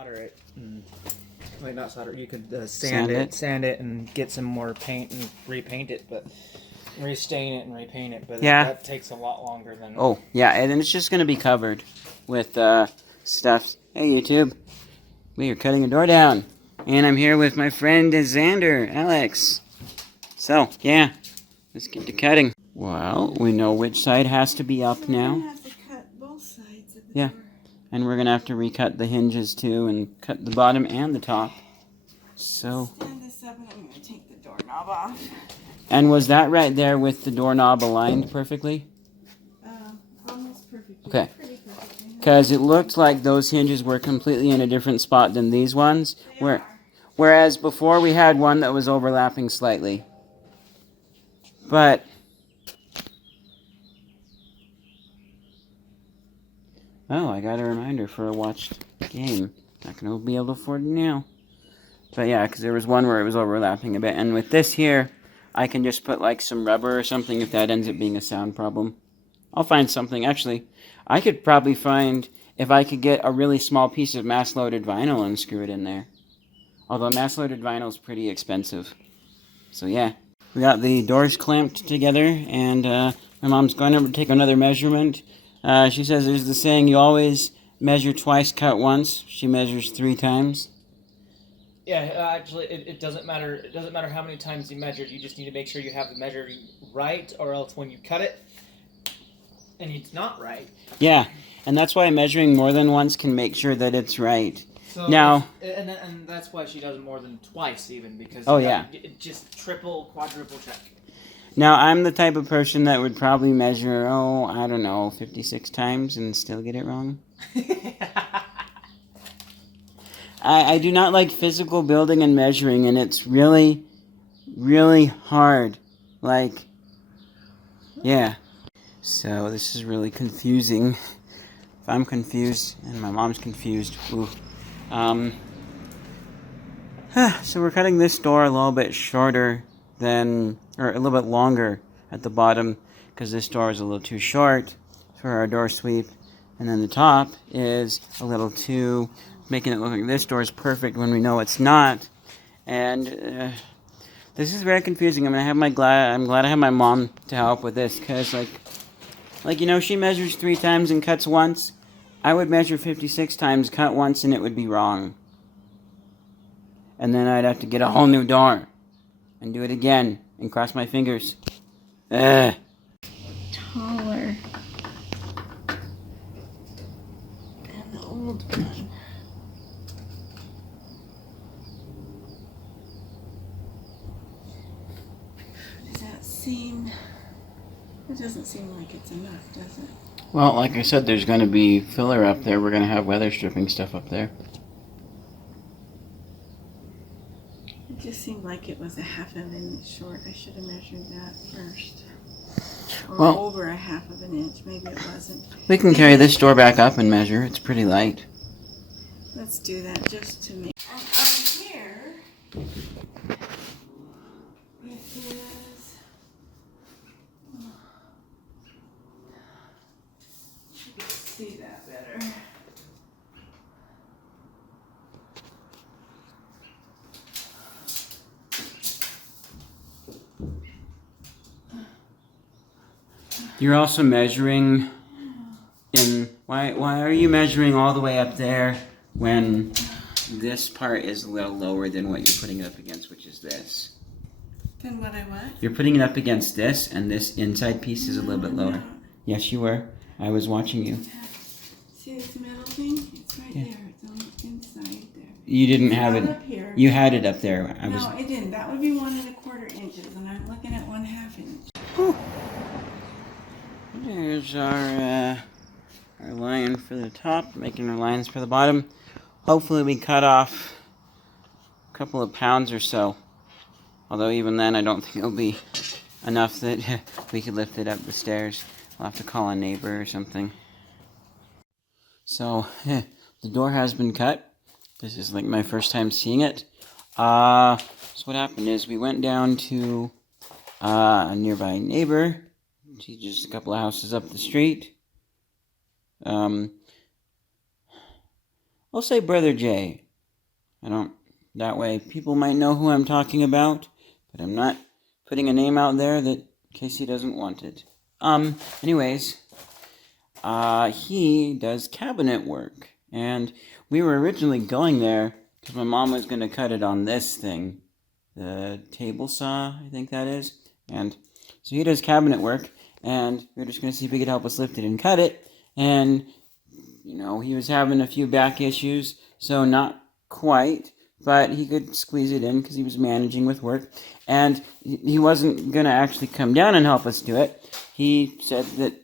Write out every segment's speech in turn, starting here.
solder it. Like not solder. You could sand it, and get some more paint and repaint it, but restain it and repaint it. But that takes a lot longer than. Oh yeah, and then it's just gonna be covered with stuff. Hey YouTube, we are cutting a door down, and I'm here with my friend Xander, Alex. So yeah, let's get to cutting. Well, we know which side has to be up now. We're gonna have to cut both sides of the door. And we're gonna have to recut the hinges too, and cut the bottom and the top. So. Stand this up, and I'm gonna take the doorknob off. And was that right there with the doorknob aligned perfectly? Almost perfect. Okay. Because it looked like those hinges were completely in a different spot than these ones. Whereas before we had one that was overlapping slightly. But oh, I got a reminder for a watched game. Not going to be able to afford it now. But yeah, because there was one where it was overlapping a bit. And with this here, I can just put like some rubber or something if that ends up being a sound problem. I'll find something. Actually, I could probably find if I could get a really small piece of mass-loaded vinyl and screw it in there. Although mass-loaded vinyl is pretty expensive. So yeah. We got the doors clamped together, and my mom's going to take another measurement. She says there's the saying, you always measure twice, cut once. She measures 3 times. Yeah, actually, it doesn't matter. It doesn't matter how many times you measured. You just need to make sure you have the measuring right, or else when you cut it, and it's not right. Yeah, and that's why measuring more than once can make sure that it's right. So now, and that's why she does it more than twice, even because just triple, quadruple check. Now I'm the type of person that would probably measure, I don't know, 56 times and still get it wrong. I do not like physical building and measuring, and it's really, really hard. Like, yeah. So this is really confusing. If I'm confused and my mom's confused, ooh. So we're cutting this door a little bit shorter than, or a little bit longer at the bottom, because this door is a little too short for our door sweep. And then the top is a little too, making it look like this door is perfect when we know it's not. And this is very confusing. I'm glad I have my mom to help with this, because like, you know, she measures 3 times and cuts once. I would measure 56 times, cut once, and it would be wrong. And then I'd have to get a whole new door and do it again and cross my fingers. Taller. And the old one. Does that seem... It doesn't seem like it's enough, does it? Well, like I said, there's going to be filler up there. We're going to have weather stripping stuff up there. It just seemed like it was a half of an inch short. I should have measured that first. Or over a half of an inch. Maybe it wasn't. We can carry this door back up and measure. It's pretty light. Let's do that just to make... here, it is... You can see that better. You're also measuring in... Why are you measuring all the way up there when this part is a little lower than what you're putting it up against, which is this? Then what I what? You're putting it up against this, and this inside piece is a little bit lower. Yes, you were. I was watching you. See this middle thing? It's right there. It's on the inside there. You didn't have it. Up here. You had it up there. No, it didn't. That would be 1 1/4 inches, and I'm looking at 1/2 inch. Whew. There's our line for the top, making our lines for the bottom. Hopefully we cut off a couple of pounds or so. Although even then I don't think it'll be enough that we could lift it up the stairs. We'll have to call a neighbor or something. So, the door has been cut. This is like my first time seeing it. So what happened is we went down to a nearby neighbor. She's just a couple of houses up the street. I'll say Brother Jay. That way people might know who I'm talking about, but I'm not putting a name out there that Casey doesn't want it. Anyways, he does cabinet work, and we were originally going there because my mom was going to cut it on this thing, the table saw, I think that is, and so he does cabinet work, and we were just going to see if he could help us lift it and cut it, and, he was having a few back issues, so not quite, but he could squeeze it in because he was managing with work, and he wasn't going to actually come down and help us do it. He said that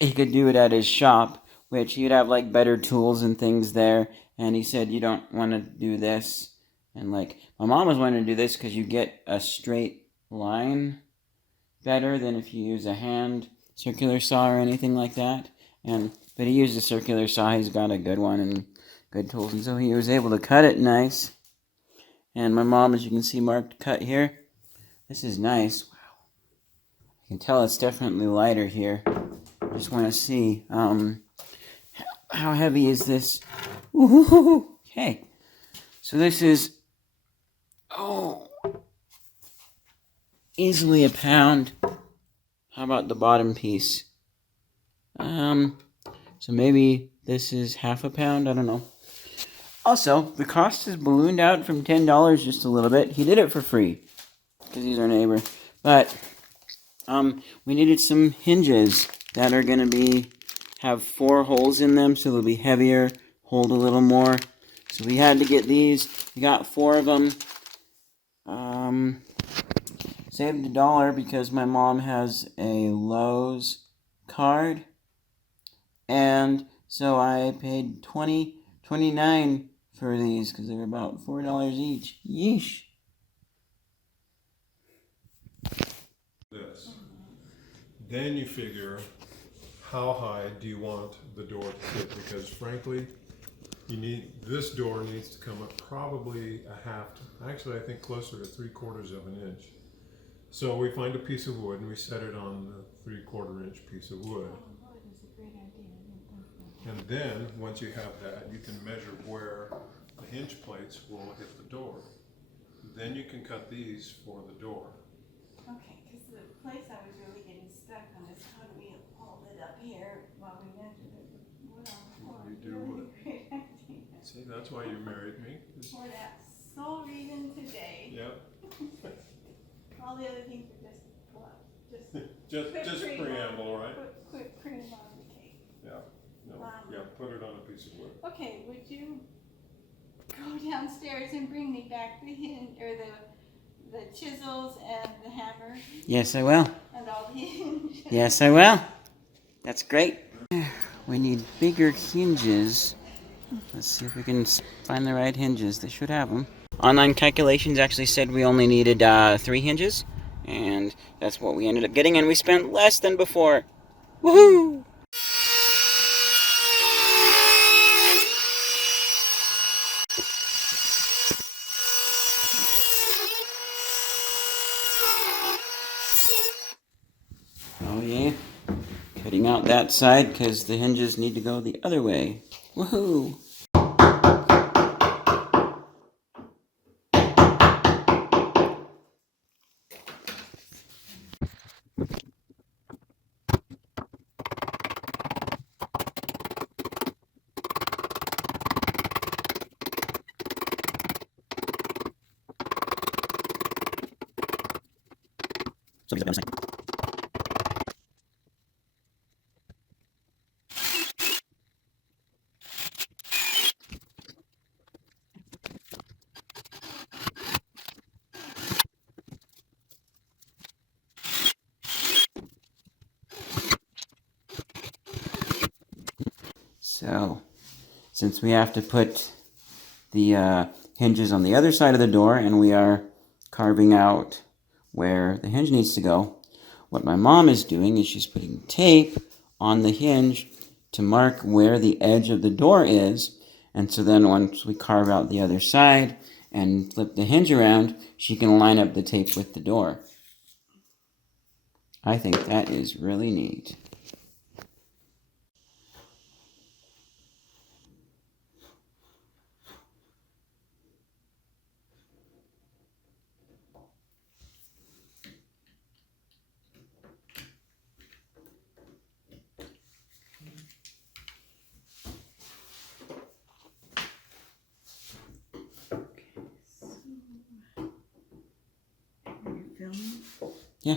he could do it at his shop, which he'd have, better tools and things there, and he said, you don't want to do this, and, my mom was wanting to do this because you get a straight line better than if you use a hand circular saw or anything like that, but he used a circular saw. He's got a good one and good tools, and so he was able to cut it nice. And my mom, as you can see, marked cut here. This is nice. Wow. I can tell it's definitely lighter here. Just want to see how heavy is this. Ooh, okay. So this is easily a pound. How about the bottom piece? So maybe this is half a pound. I don't know. Also, the cost has ballooned out from $10 just a little bit. He did it for free because he's our neighbor. But we needed some hinges that are going to have 4 holes in them, so they'll be heavier, hold a little more. So we had to get these. We got 4 of them. Saved $1 because my mom has a Lowe's card. And so I paid $29 for these because they were about $4 each. Yeesh. This. Then you figure, how high do you want the door to fit? Because frankly, this door needs to come up probably actually I think closer to 3/4 of an inch. So we find a piece of wood and we set it on the 3/4 inch piece of wood. And then, once you have that, you can measure where the hinge plates will hit the door. Then you can cut these for the door. Okay, because the place I was really getting stuck on is how do we hold it up here while we measured it with wood on the floor. You do Really what? great idea. See, that's why you married me. For that soul reading today. Yep. All the other things are just fluff. Just preamble, right? Quick cream on the cake. Yeah. No. Yeah, put it on a piece of wood. Okay, would you go downstairs and bring me back the the chisels and the hammer Yes, I will. and all the hinges? Yes, I will. That's great. We need bigger hinges. Let's see if we can find the right hinges. They should have them. Online calculations actually said we only needed 3 hinges, and that's what we ended up getting, and we spent less than before. Woohoo! Oh yeah, cutting out that side because the hinges need to go the other way. Woohoo! So here's the other side. So, since we have to put the hinges on the other side of the door, and we are carving out where the hinge needs to go, what my mom is doing is she's putting tape on the hinge to mark where the edge of the door is, and so then once we carve out the other side and flip the hinge around, she can line up the tape with the door. I think that is really neat. Yeah.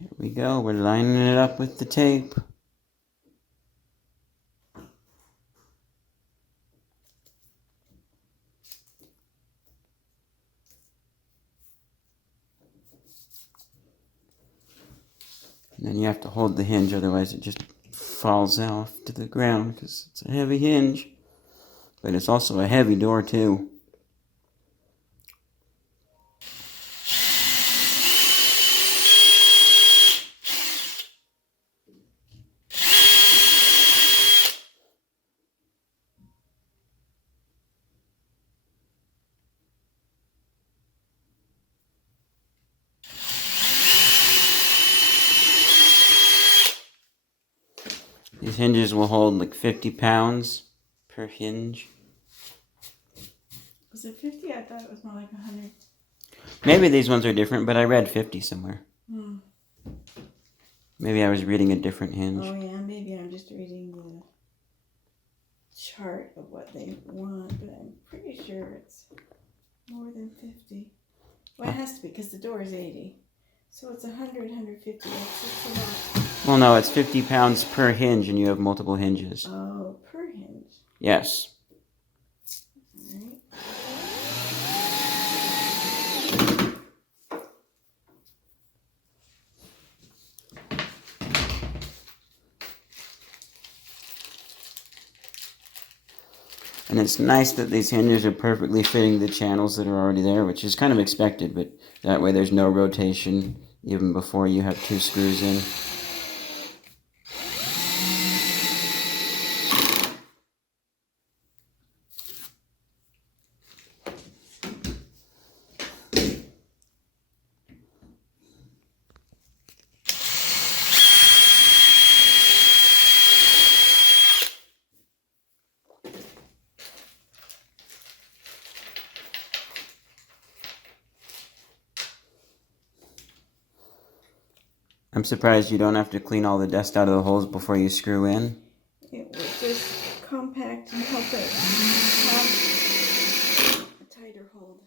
Here we go. We're lining it up with the tape. And then you have to hold the hinge, otherwise it just falls off to the ground because it's a heavy hinge. But it's also a heavy door too. These hinges will hold like 50 pounds per hinge. Was it 50? I thought it was more like 100. Maybe these ones are different, but I read 50 somewhere. Maybe I was reading a different hinge. Oh yeah, maybe I'm just reading the chart of what they want, but I'm pretty sure it's more than 50. Well, it has to be because the door is 80. So it's 100, 150. That's a lot. Well, no, it's 50 pounds per hinge and you have multiple hinges. Oh, per hinge. Yes. Alright. And it's nice that these hinges are perfectly fitting the channels that are already there, which is kind of expected, but that way there's no rotation even before you have two screws in. I'm surprised you don't have to clean all the dust out of the holes before you screw in. It will just compact and help it have a tighter hold.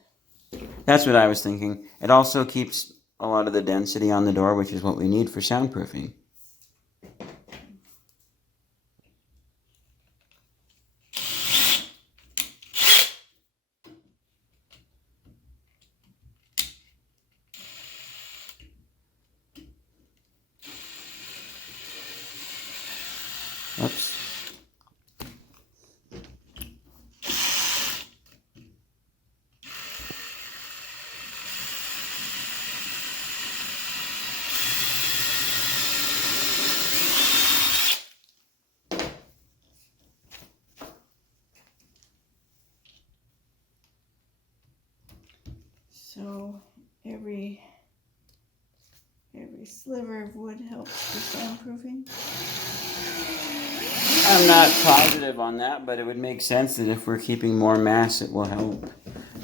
That's what I was thinking. It also keeps a lot of the density on the door, which is what we need for soundproofing. Oops. So every sliver of wood helps for soundproofing. I'm not positive on that, but it would make sense that if we're keeping more mass, it will help.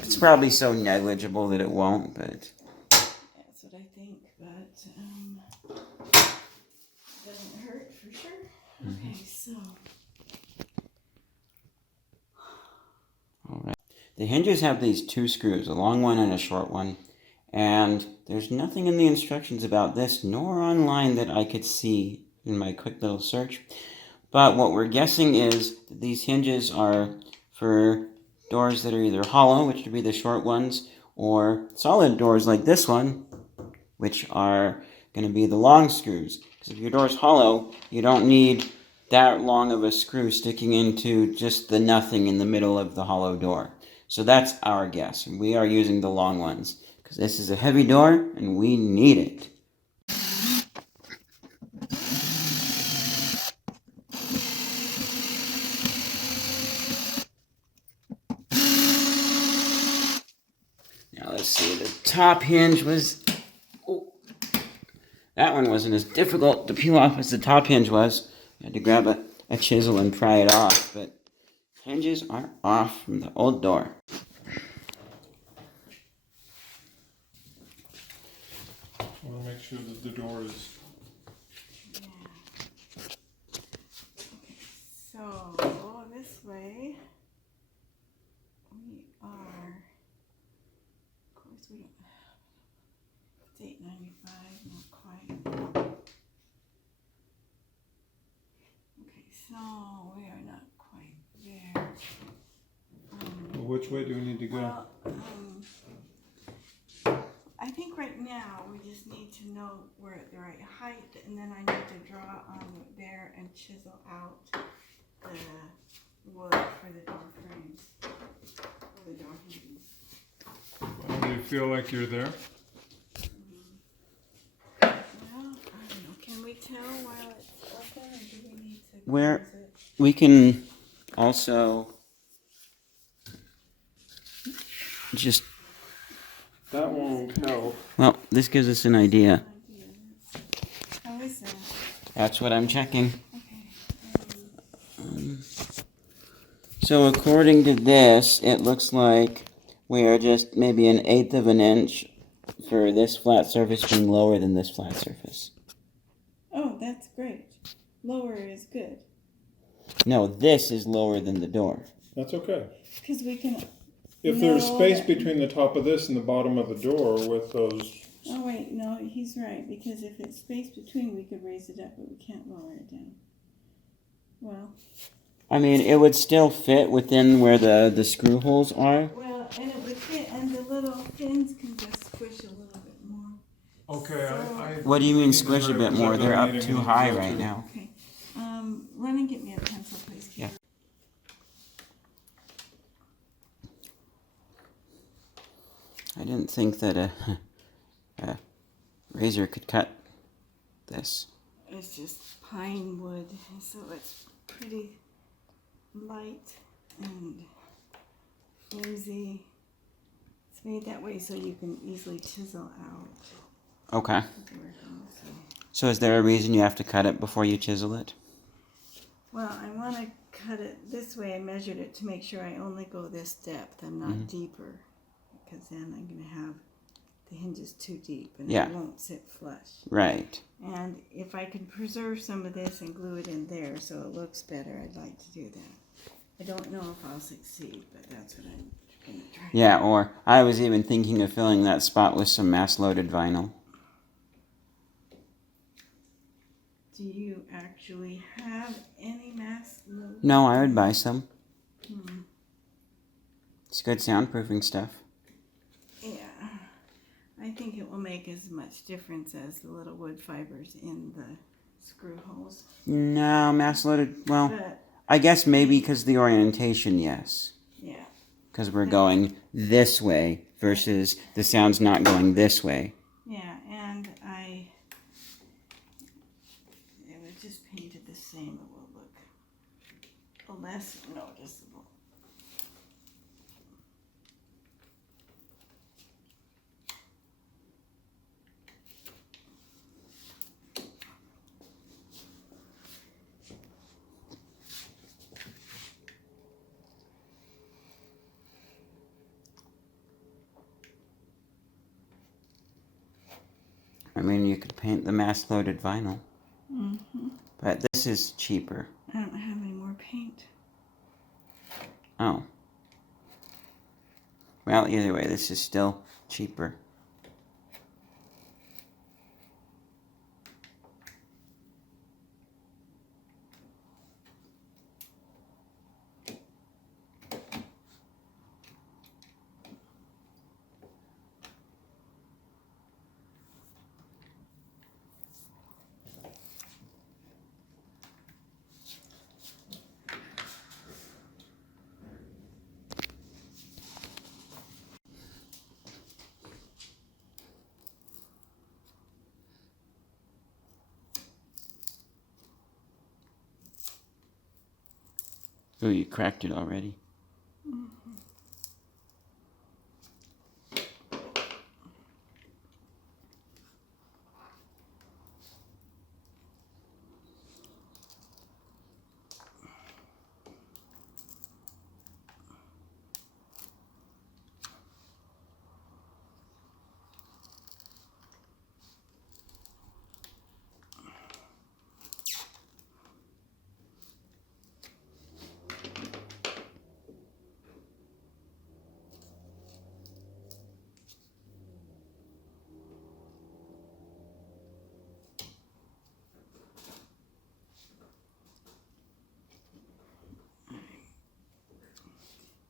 It's probably so negligible that it won't, but... That's what I think, but doesn't hurt for sure. Okay, so All right. The hinges have these two screws, a long one and a short one, and there's nothing in the instructions about this, nor online that I could see in my quick little search. But what we're guessing is that these hinges are for doors that are either hollow, which would be the short ones, or solid doors like this one, which are going to be the long screws. Because if your door's hollow, you don't need that long of a screw sticking into just the nothing in the middle of the hollow door. So that's our guess. We are using the long ones because this is a heavy door and we need it. Now let's see, the top hinge was... Oh, that one wasn't as difficult to peel off as the top hinge was. I had to grab a chisel and pry it off, but hinges are off from the old door. I want to make sure that the door is. So this way we are. Of course, we don't. It's $8.95, not quite. Okay, so we are not quite there. Which way do we need to go? Well, I think right now we just need to know we're at the right height, and then I need to draw on there and chisel out the wood for the door frames, for the door hinges. Do you feel like you're there? Well, I don't know. Can we tell while it's open, or do we need to Where- close it? We can also just, That won't help. well, this gives us an idea. How is that? That's what I'm checking. Okay. So according to this, it looks like we are just maybe 1/8 of an inch for this flat surface being lower than this flat surface. Oh, that's great. Lower is good. No, this is lower than the door. That's okay. Because we can. If there's No, space that- between the top of this and the bottom of the door with those. Oh, wait, no, he's right. Because if it's space between, we could raise it up, but we can't lower it down. Well, I mean, it would still fit within where the screw holes are. well, and it would fit, and the little fins can just squish a little bit more. Okay, I What do you mean squish a bit more? They're up too high right now. Okay. Run and get me a pencil, please. Yeah. I didn't think that a razor could cut this. It's just pine wood, so it's pretty light and flimsy. It's made that way so you can easily chisel out Okay. the door handle, so. So is there a reason you have to cut it before you chisel it? Well, I want to cut it this way. I measured it to make sure I only go this depth. I'm not deeper, because then I'm going to have the hinges too deep and Yeah. it won't sit flush. Right. And if I can preserve some of this and glue it in there so it looks better, I'd like to do that. I don't know if I'll succeed, but that's what I'm going to try. Yeah, or I was even thinking of filling that spot with some mass-loaded vinyl. Do you actually have any mass load? No, I would buy some. Hmm. It's good soundproofing stuff. Yeah. I think it will make as much difference as the little wood fibers in the screw holes. No, mass-loaded, well, But, I guess maybe because the orientation, yes. yeah. Because we're going this way versus the sound's not going this way. Yeah, and it was just painted the same, it will look less noticeable. I mean, you could paint the mass-loaded vinyl. Mm-hmm. But this is cheaper. I don't have any more paint. Oh. Well, either way, this is still cheaper. Oh, you cracked it already.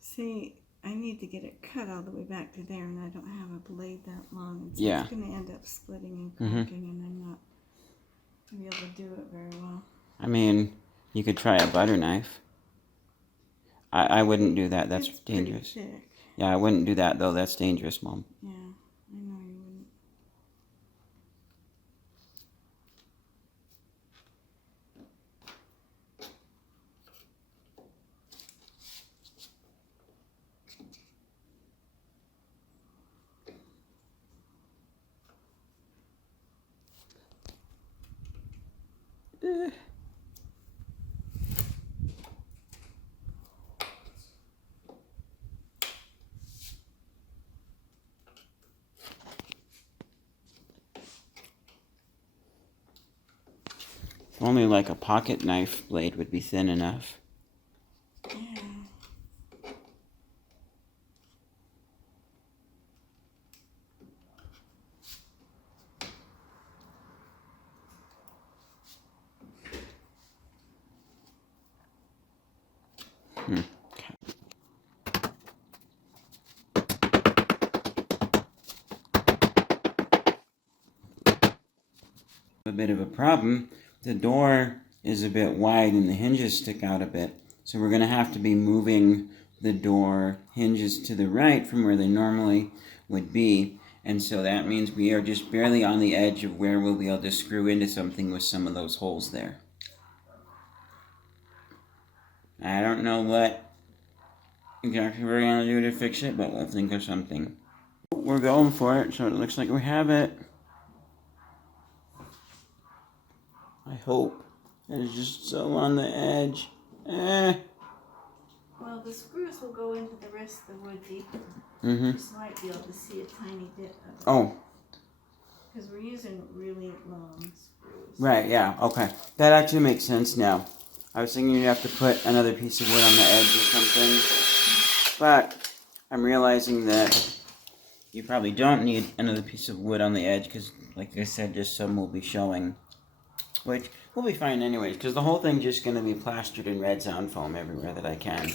See, I need to get it cut all the way back to there, and I don't have a blade that long. And so Yeah. it's going to end up splitting and Mhm. cracking, and I'm not going to be able to do it very well. I mean, you could try a butter knife. I wouldn't do that. That's It's pretty dangerous. thick. Yeah, I wouldn't do that, though. That's dangerous, Mom. Yeah, I know you wouldn't. Only like a pocket knife blade would be thin enough. Yeah. A bit of a problem. The door is a bit wide and the hinges stick out a bit. So we're going to have to be moving the door hinges to the right from where they normally would be. And so that means we are just barely on the edge of where we'll be able to screw into something with some of those holes there. I don't know what exactly we're going to do to fix it, but we'll think of something. We're going for it, so it looks like we have it. I hope. It's just so on the edge. Well, the screws will go into the rest of the wood deeper. Mm-hmm. Just might be able to see a tiny bit of it. Oh, Because we're using really long screws. right, yeah, okay. That actually makes sense now. I was thinking you'd have to put another piece of wood on the edge or something. But I'm realizing that you probably don't need another piece of wood on the edge because, like I said, just some will be showing. Which will be fine anyways, because the whole thing's just going to be plastered in red sound foam everywhere that I can.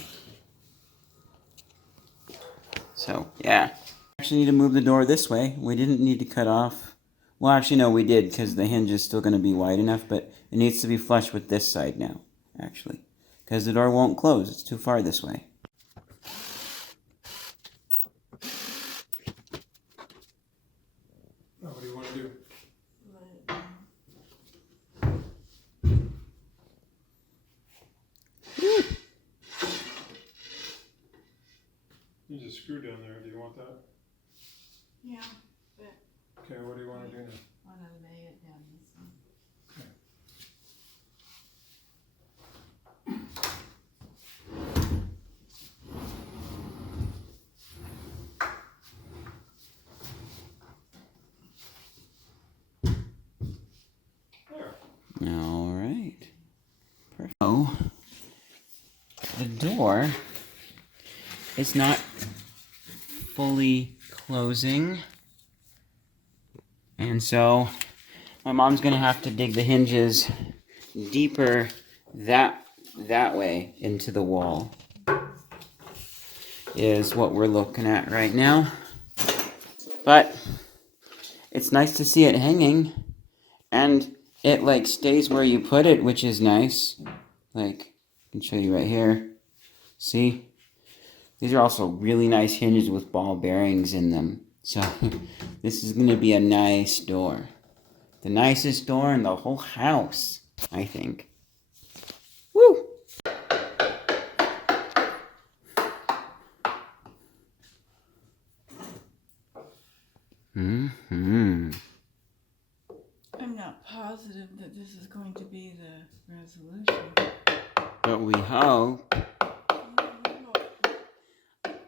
So, yeah. Actually need to move the door this way. We didn't need to cut off. Well, actually, no, we did, because the hinge is still going to be wide enough, but it needs to be flush with this side now, actually. Because the door won't close. It's too far this way. Now, what do you want to do? There's a screw down there. Do you want that? Yeah. Okay, what do you want to do now? I want to lay it down this one. There. All right. Perfect. Oh, the door is not fully closing. And so my mom's going to have to dig the hinges deeper that way into the wall. Is what we're looking at right now. But it's nice to see it hanging. And it like stays where you put it, which is nice. Like, I can show you right here. See? These are also really nice hinges with ball bearings in them. So, this is going to be a nice door. The nicest door in the whole house, I think. Woo! Mm-hmm. I'm not positive that this is going to be the resolution. But we hope.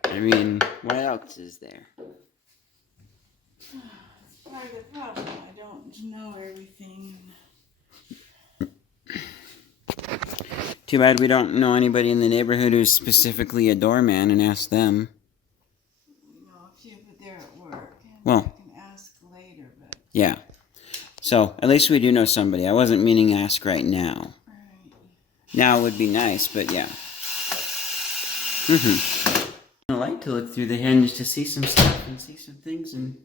I mean, what else is there? It's part of the problem. I don't know everything. Too bad we don't know anybody in the neighborhood who's specifically a doorman and ask them. No, a few, but they're at work. And Well. I can ask later, but. Yeah. So, at least we do know somebody. I wasn't meaning ask right now. Right. Now would be nice, but yeah. I like to look through the hinge to see some stuff and see some things and...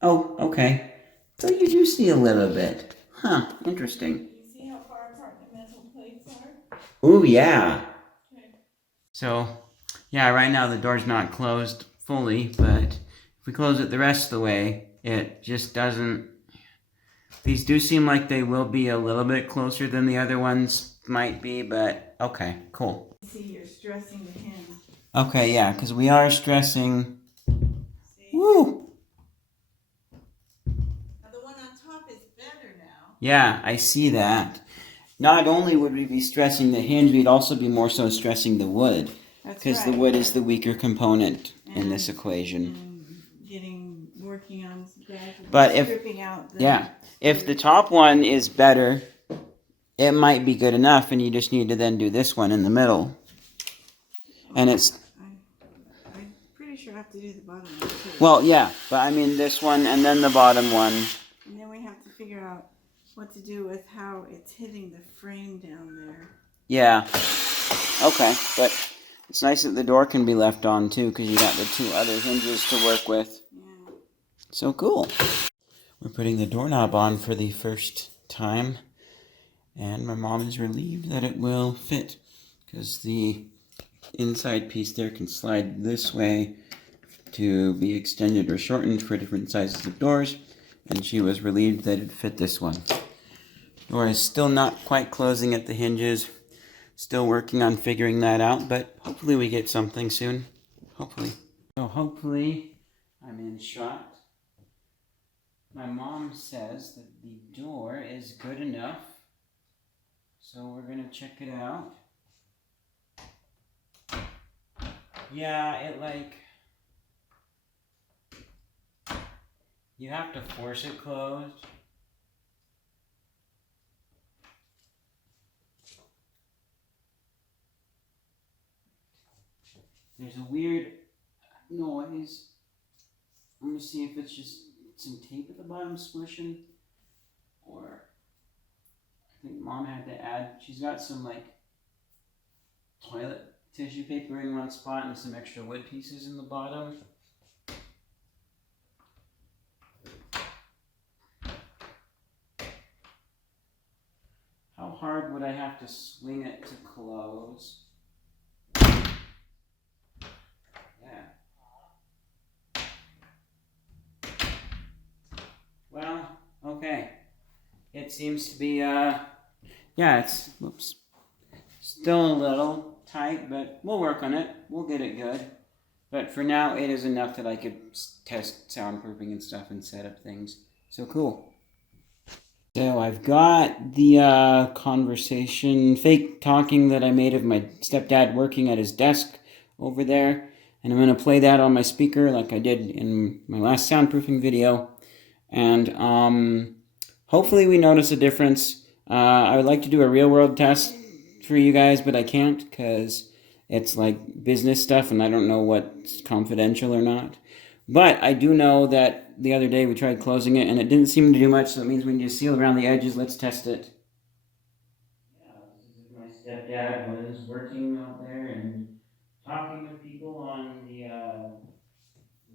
Oh, okay. So you do see a little bit. Huh, interesting. You see how far apart the metal plates are? Ooh, yeah. Okay. So, yeah, right now the door's not closed fully, but if we close it the rest of the way, it just doesn't... These do seem like they will be a little bit closer than the other ones might be, but okay, cool. See, you're stressing the hinge. Okay, yeah, because we are stressing... See? Woo! Now the one on top is better now. Yeah, I see that. Not only would we be stressing the hinge, we'd also be more so stressing the wood. That's Because right. the wood is the weaker component in this And- equation. Working on But if- stripping out the... Yeah. If the top one is better, it might be good enough, and you just need to then do this one in the middle. And it's... I'm pretty sure I have to do the bottom one too. Well, yeah, but I mean this one and then the bottom one. And then we have to figure out what to do with how it's hitting the frame down there. Yeah. Okay, but it's nice that the door can be left on too, because you got the two other hinges to work with. Yeah. So cool. We're putting the doorknob on for the first time, and my mom is relieved that it will fit, because the inside piece there can slide this way to be extended or shortened for different sizes of doors, and she was relieved that it fit this one. Door is still not quite closing at the hinges. Still working on figuring that out, but hopefully we get something soon. Hopefully. So hopefully I'm in shot. My mom says that the door is good enough. So we're gonna check it out. Yeah, it like... You have to force it closed. There's a weird noise. I'm gonna see if it's just some tape at the bottom squishing, or I think mom had to add, she's got some like toilet tissue paper in one spot and some extra wood pieces in the bottom. How hard would I have to swing it to close? Well, okay. It seems to be, yeah, it's, whoops, still a little tight, but we'll work on it. We'll get it good. But for now, it is enough that I could test soundproofing and stuff and set up things. So cool. So I've got the conversation, fake talking that I made of my stepdad working at his desk over there. And I'm going to play that on my speaker like I did in my last soundproofing video. And hopefully we notice a difference. I would like to do a real world test for you guys, but I can't because it's like business stuff and I don't know what's confidential or not. But I do know that the other day we tried closing it and it didn't seem to do much, so it means we need to seal around the edges. Let's test it. Yeah, this is my stepdad was working out there and talking to people on the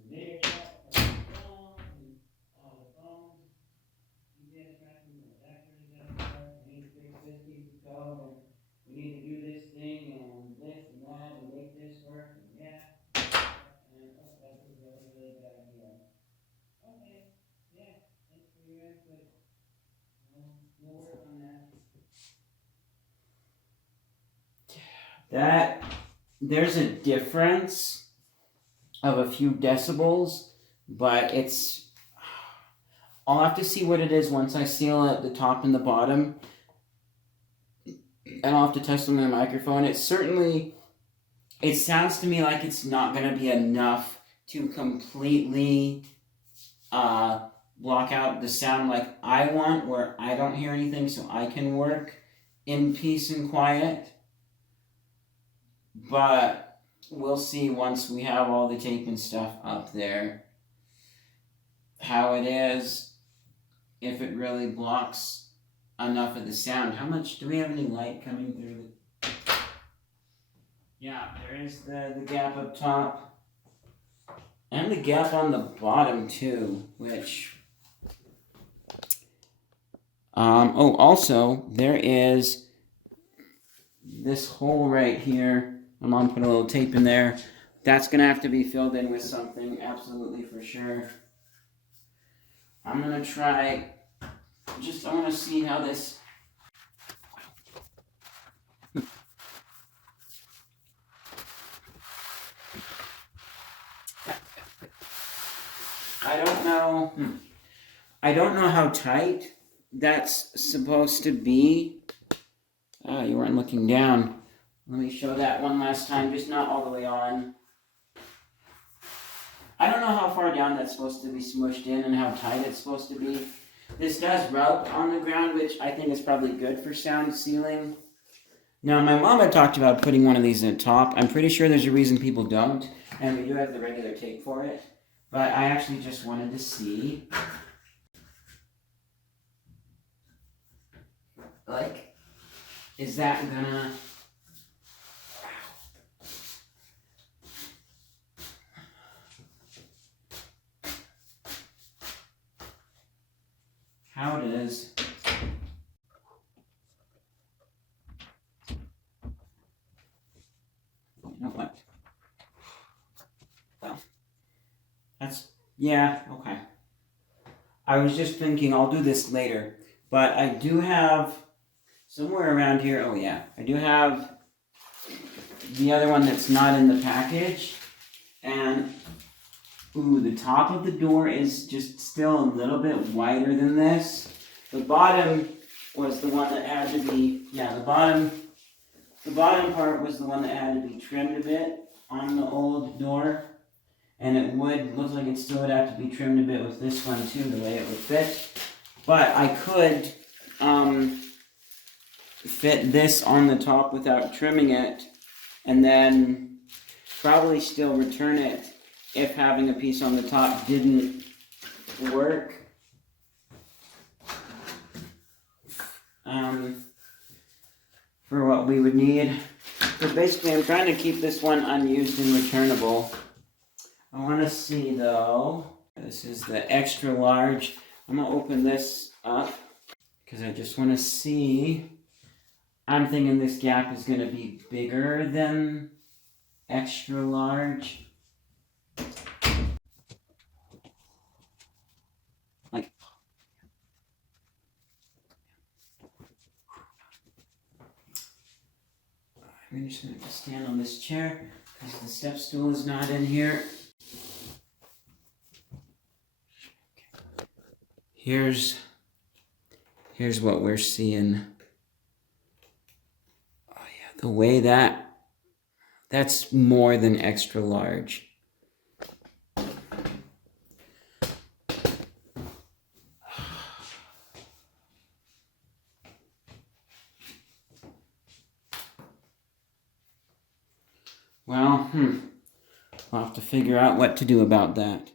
video chat. We need to do this thing and this and that and make this work and yeah. And that was a really good idea. Okay, yeah, thanks for your input. We'll work on that. There's a difference of a few decibels, but it's I'll have to see what it is once I seal it, the top and the bottom. And I'll have to test on the microphone. It sounds to me like it's not going to be enough to completely block out the sound like I want, where I don't hear anything, so I can work in peace and quiet. But we'll see once we have all the tape and stuff up there how it is, if it really blocks enough of the sound. How much do we have? Any light coming through the... Yeah, there is the gap up top and the gap on the bottom too, which also there is this hole right here. My mom put a little tape in there. That's gonna have to be filled in with something, absolutely for sure. I'm gonna try, I wanna see how this... I don't know how tight that's supposed to be. Oh, you weren't looking down. Let me show that one last time, just not all the way on. I don't know how far down that's supposed to be smushed in and how tight it's supposed to be. This does rub on the ground, which I think is probably good for sound sealing. Now, my mom had talked about putting one of these at the top. I'm pretty sure there's a reason people don't, and we do have the regular tape for it. But I actually just wanted to see, like, is that gonna... How does... You know what? Well, that's... Yeah, okay. I was just thinking I'll do this later. But I do have... Somewhere around here... Oh, yeah. I do have the other one that's not in the package. And... Ooh, the top of the door is just still a little bit wider than this. The bottom was the one that had to be, the bottom part was the one that had to be trimmed a bit on the old door. And it looks like it still would have to be trimmed a bit with this one too, the way it would fit. But I could fit this on the top without trimming it, and then probably still return it if having a piece on the top didn't work. For what we would need. But basically, I'm trying to keep this one unused and returnable. I want to see, though, this is the extra large. I'm going to open this up because I just want to see. I'm thinking this gap is going to be bigger than extra large. I'm just going to stand on this chair because the step stool is not in here. Here's what we're seeing. Oh yeah, the way that's more than extra large. Well, I'll have to figure out what to do about that.